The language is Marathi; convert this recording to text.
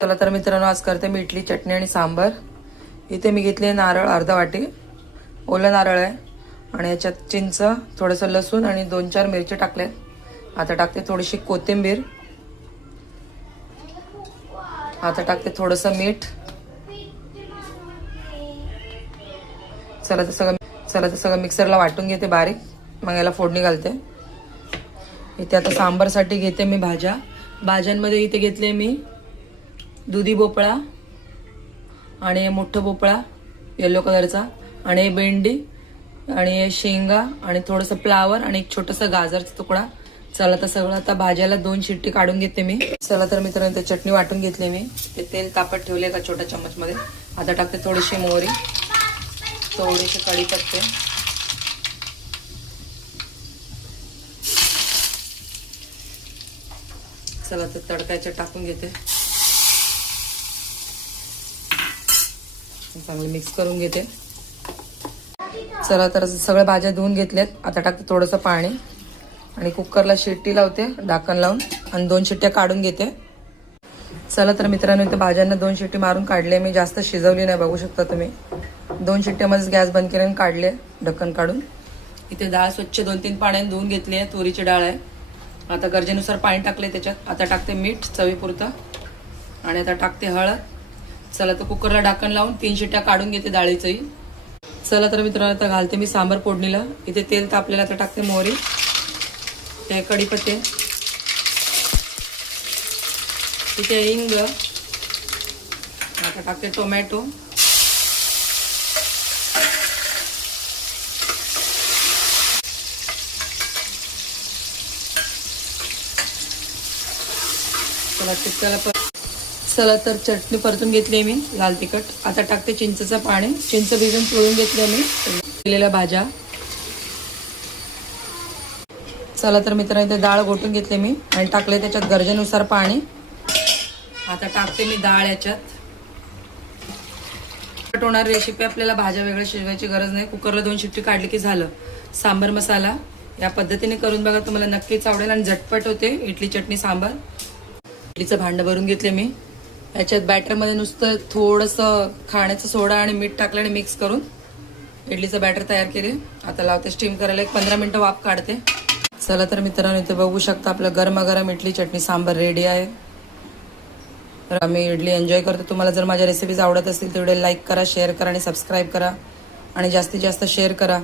चला तर मित्रांनो, आज करते मी इडली चटणी आणि सांबर। इथे मी घेतले नारळ अर्धा वाटी, ओला नारळ आहे आणि याच्यात चिंच, थोडंसं लसूण आणि 2-4 मिरची टाकले। आता टाकते थोडीशी कोथिंबीर, आता टाकते थोडंसं मीठ। चला तर सगळं मिक्सरला वाटून घेते बारीक, मग याला फोडणी घालते। इथे आता सांबारसाठी घेते मी भाज्यांमध्ये इथे घेतले मी दुधी भोपळा आणि मोठा भोपळा येलो कलरचा आणि भेंडी आणि शेंगा आणि थोडंसं फ्लावर आणि एक छोटासा गाजरचा तुकडा। चला तर सगळं आता भाज्याला 2 शिट्टी काढून घेते मी। चला तर मित्रांनो, ते चटणी वाटून घेतली मी, ते तेल तापत ठेवले का छोट्या चम्मच मध्ये। आता टाकते थोडीशी मोहरी, थोडेसे कढीपत्ते, चला तर तडकायचे टाकून घेते, चांगले मिक्स करून घेते। चला तर सगळ्या भाज्या धुवून घेतल्यात, आता टाकते थोडंसं पाणी आणि कुकरला शिट्टी लावते झाकण लावून आणि 2 शिट्ट्या काढून घेते। चला तर मित्रांनो, इथे भाज्यांना 2 शिट्टी मारून काढले मी, जास्त शिजवली नाही, बघू शकता तुम्ही। 2 शिट्ट्यामध्येच गॅस बंद केले आणि काढले ढक्कन काढून। इथे डाळ स्वच्छ 2-3 पाण्याने धुवून घेतली आहे, तुरीची डाळ आहे। आता गरजेनुसार पाणी टाकले त्याच्यात, आता टाकते मीठ चवीपुरतं आणि आता टाकते हळद। चला तर कुकरला ढक्कन लावून 3 शिट्ट्या काढून घेते डाळीचंही। चला तर मित्रांनो, आता घालते मी सांबार फोडणीला। इथे तेल तापलेलं, आता टाकते मोहरी, ते कढीपत्ते, इथे हिंग, आता टाकते टोमॅटो, चला तर चटणी परतून घेतली मी लाल तिखट। आता टाकते चिंचेचं पाणी, चिंच भिजून पिळून घेतले मी, केलेल्या भाज्या। चला तर मित्रांनो, इथे डाळ घोटून घेतली मी आणि टाकले त्याच्यात गरजेनुसार पाणी। आता टाकते मी डाळ याच्यात। होणार रेसिपी, आपल्याला भाज्या वेगळ्या शिजवायची गरज नाही, कुकरला 2 शिट्टी काढली की झालं। सांबर मसाला या पद्धतीने करून बघा, तुम्हाला नक्कीच आवडेल आणि झटपट होते इडली चटणी सांबर। इडलीचं भांडं भरून घेतले मी, याच्यात बॅटरमध्ये नुसतं थोडंसं खाण्याचं सोडा आणि मीठ टाकलं आणि मिक्स करून इडलीचं बॅटर तयार केले। आता लावते स्टीम करायला, एक 15 मिनिटं वाफ काढते। चला तर मित्रांनो, इथे बघू शकता आपलं गरमागरम इडली चटणी सांबर रेडी आहे। तर आम्ही इडली एन्जॉय करतो। तुम्हाला जर माझ्या रेसिपीज आवडत असतील तर व्हिडिओ लाईक करा, शेअर करा आणि सबस्क्राईब करा आणि जास्तीत जास्त शेअर करा।